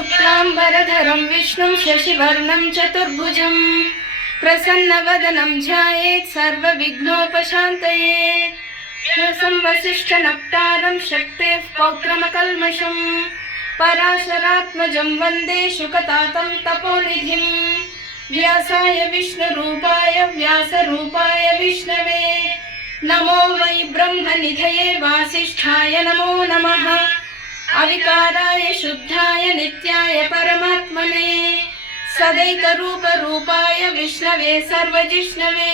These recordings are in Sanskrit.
शुक्लांबरधरं विष्णुं शशिवर्णं चतुर्भुजं प्रसन्नवदनं ध्यायेत् सर्वविघ्नोपशान्तये। व्यासं वसिष्ठनप्तारं शक्तेः पौत्रमकल्मषं पराशरात्मजं वन्दे शुकतातं तपोनिधिं। व्यासाय विष्णुरूपाय व्यासरूपाय विष्णवे नमो वै ब्रह्मनिधये वासिष्ठाय नमो नमः। अविकाराय शुद्धाय नित्याय परमात्मने सदैकरूपरूपाय विष्णवे सर्वजिष्णवे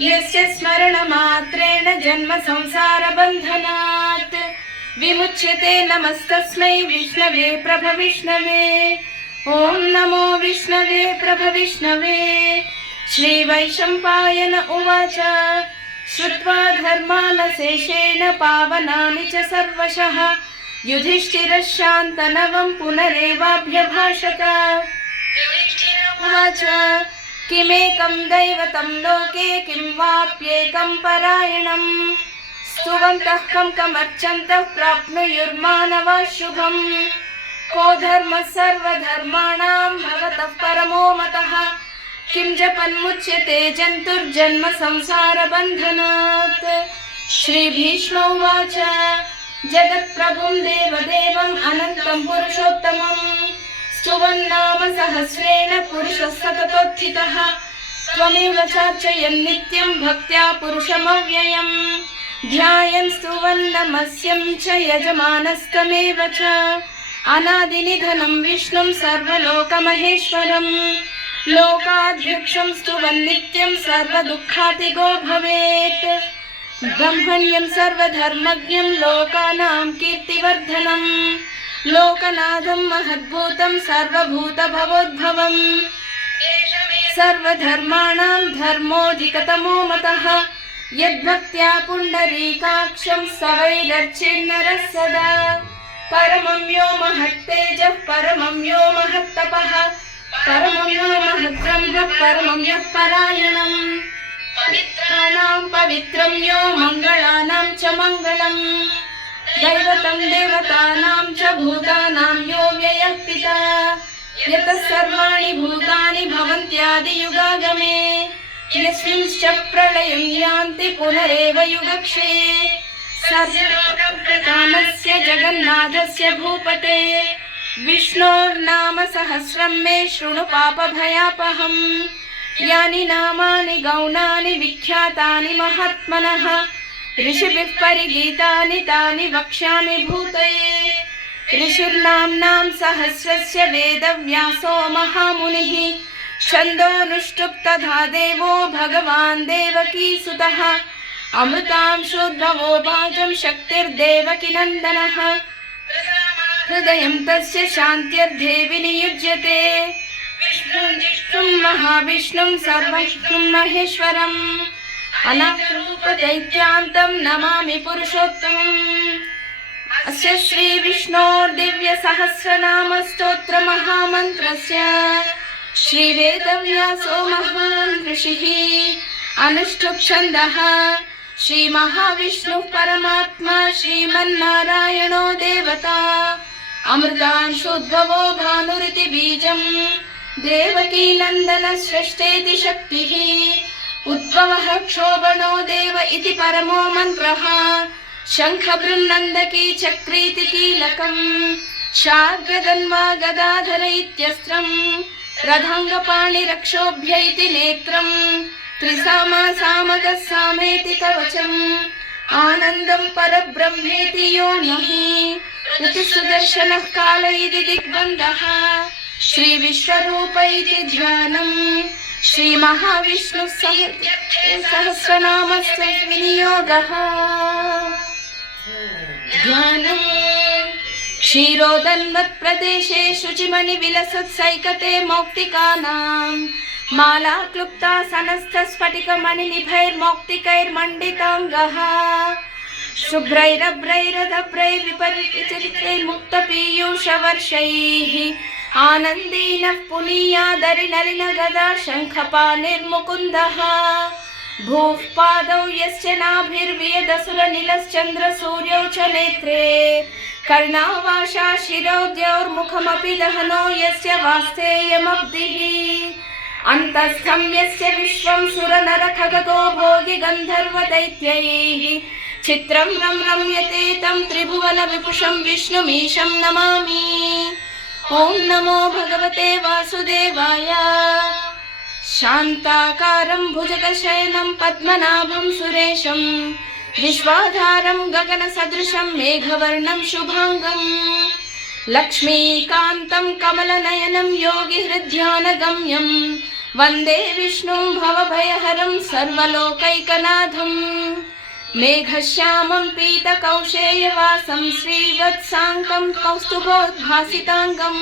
यस्य स्मरणमात्रेण जन्म संसारबन्धनात् विमुच्यते। नमस्तस्मै विष्णवे प्रभविष्णवे। ॐ नमो विष्णवे प्रभविष्णवे। श्रीवैशम्पायन उवाच श्रुत्वा धर्मानशेषेण पावनानि च सर्वशः युधिष्ठिरश्शान्तनवं पुनरेवाभ्यभाषत। उवाच किमेकं दैवतं लोके किं वाप्येकं परायणं स्तुवन्तः कं कमर्चन्तः प्राप्नुयुर्मानवः शुभम्। को धर्मः सर्वधर्माणां भवतः परमो मतः किं जपन्मुच्यते जन्तुर्जन्म संसारबन्धनात्। श्रीभीष्म उवाच जगत्प्रभुं देवदेवम् अनन्तं पुरुषोत्तमं स्तुवन्नाम सहस्रेण पुरुषः सततोत्थितः। त्वमेव चार्चयन् नित्यं भक्त्या पुरुषमव्ययम् ध्यायन् स्तुवन्नमस्यं च यजमानस्तमेव च। अनादिनिधनं विष्णुं सर्वलोकमहेश्वरं लोकाध्यक्षं स्तुवन्नित्यं सर्वदुःखातिगो भवेत्। ब्रह्मण्यं सर्वधर्मज्ञं लोकानां कीर्तिवर्धनं लोकनाथं महद्भूतं सर्वभूतभवोद्भवम्। सर्वधर्माणां धर्मोऽधिकतमो मतः यद्भक्त्या पुण्डरीकाक्षं स वैरर्चेन्नरः सदा। परमं यो महत्तेजः परमं यो महत्तपः परमं यो महद्ब्रह्म परमं यः परायणम्। पवित्राणां पवित्रं यो मङ्गलानां च मङ्गलम् दैवतं देवतानां च भूतानां यो व्ययः पिता यतः सर्वाणि भूतानि भवन्त्यादियुगागमे यस्मिंश्च प्रलयं यान्ति पुनरेव युगक्षये। सर्वलोकप्रधानस्य जगन्नाथस्य भूपते विष्णोर्नाम सहस्रं मे शृणु पापभयापहम्। यानि नामानि गौणानि विख्यातानि महात्मनः ऋषिभिः परिगीतानि तानि वक्ष्यामि भूतये। ऋषिर्नाम्नां सहस्रस्य वेदव्यासो महामुनिः छन्दोनुष्टुप् तथा देवो भगवान् देवकीसुतः अमृतांशोद्भवो भाजं शक्तिर्देवकीनन्दनः हृदयं तस्य शान्त्यर्थे विनियुज्यते। विष्णुं महाविष्णुं सर्वविष्णुं महेश्वरम् अनादिरूपदैत्यान्तं नमामि पुरुषोत्तमम्। अस्य श्रीविष्णोर्दिव्यसहस्रनाम स्तोत्रमहामन्त्रस्य श्रीवेदव्यासो महान् ऋषिः अनुष्ठुप् छन्दः। श्रीमहाविष्णुः परमात्मा श्रीमन्नारायणो देवता अमृतांशोद्भवो भानुरिति बीजम् देवकीनन्दन सृष्टेति शक्तिः उद्भवः क्षोभणो देव इति परमो मन्त्रः। शङ्खबृन्नन्दकी चक्रीति कीलकम् शार्ङ्गधन्वा गदाधर इत्यस्त्रम् रथाङ्गपाणिरक्षोभ्य इति नेत्रम् त्रिसामा सामगः सामेति कवचम् आनन्दं परब्रह्मेति योनिः इति सुदर्शनः काल इति दिग्बन्धः। श्रीविश्वरूप इति ध्यानम् श्रीमहाविष्णुः सहस्रनामस्य विनियोगः। ध्यानम् क्षीरोदन्वत्प्रदेशे शुचिमणिविलसत्सैकते मौक्तिकानां माला क्लुप्ता सनस्थस्फटिकमणिनिभैर्मौक्तिकैर्मण्डिताङ्गः शुभ्रैरभ्रैरदभ्रैर्विपरीतचित्तैर्मुक्तपीयूषवर्षैः आनन्दीनः पुनीयादरिनलिनगदा शङ्खपाणिर्मुकुन्दः भूः पादौ यस्य नाभिर्वियदसुरनिलश्चन्द्रसूर्यौ च नेत्रे कर्णावाशा शिरौ द्यौर्मुखमपि दहनो यस्य वास्तेयमब्धिः अन्तस्थं यस्य विश्वं सुरनरखगो भोगि गन्धर्वदैत्यैः चित्रं रम्यते तं त्रिभुवनविपुषं विष्णुमीशं नमामि। ॐ नमो भगवते वासुदेवाय। शान्ताकारं भुजगशयनं पद्मनाभं सुरेशं विश्वाधारं गगनसदृशं मेघवर्णं शुभांगं लक्ष्मीकान्तं कमलनयनं योगिहृद्ध्यानगम्यं वन्दे विष्णुं भवभयहरं सर्वलोकैकनाथं मेघश्यामं पीतकौशेयवासं श्रीवत्साङ्कं कौस्तुभोद्भासिताङ्गं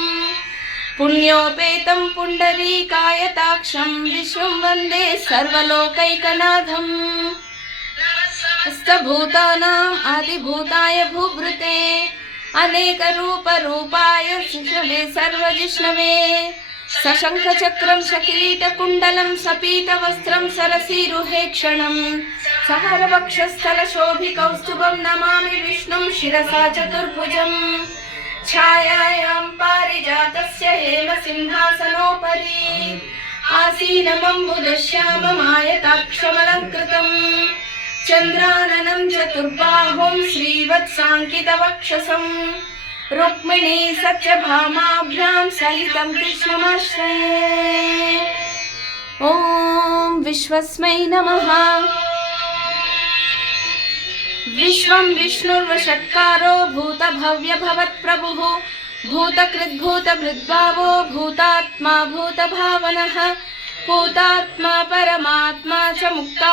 पुण्योपेतं पुण्डरीकायताक्षं विश्वं वन्दे सर्वलोकैकनाथम्। हस्तभूतानाम् आदिभूताय भूभृते अनेकरूपरूपाय शिशवे सर्वजिष्णवे सशङ्खचक्रं सकिरीटकुण्डलं सपीतवस्त्रं सरसीरुहेक्षणं सहरवक्षस्थलशोभिकौस्तुभं नमामि विष्णुं शिरसा चतुर्भुजम् छायायां पारिजातस्य हेमसिंहासनोपरि आसीनमम्बुदश्याममायताक्षमलङ्कृतम् चन्द्राननं चतुर्बाहुं श्रीवत्साङ्कितवक्षसं रुक्मिणी सत्यभामाभ्यां सहितं कृष्णमाश्रये। ॐ विश्वस्मै नमः। विश्वं विष्णुर्वषट्कारो भूतभव्यभवत्प्रभुः भूतकृद्भूतभृद्भावो भूतात्मा भूतभावनः भूतात्मा परमात्मा च मुक्ता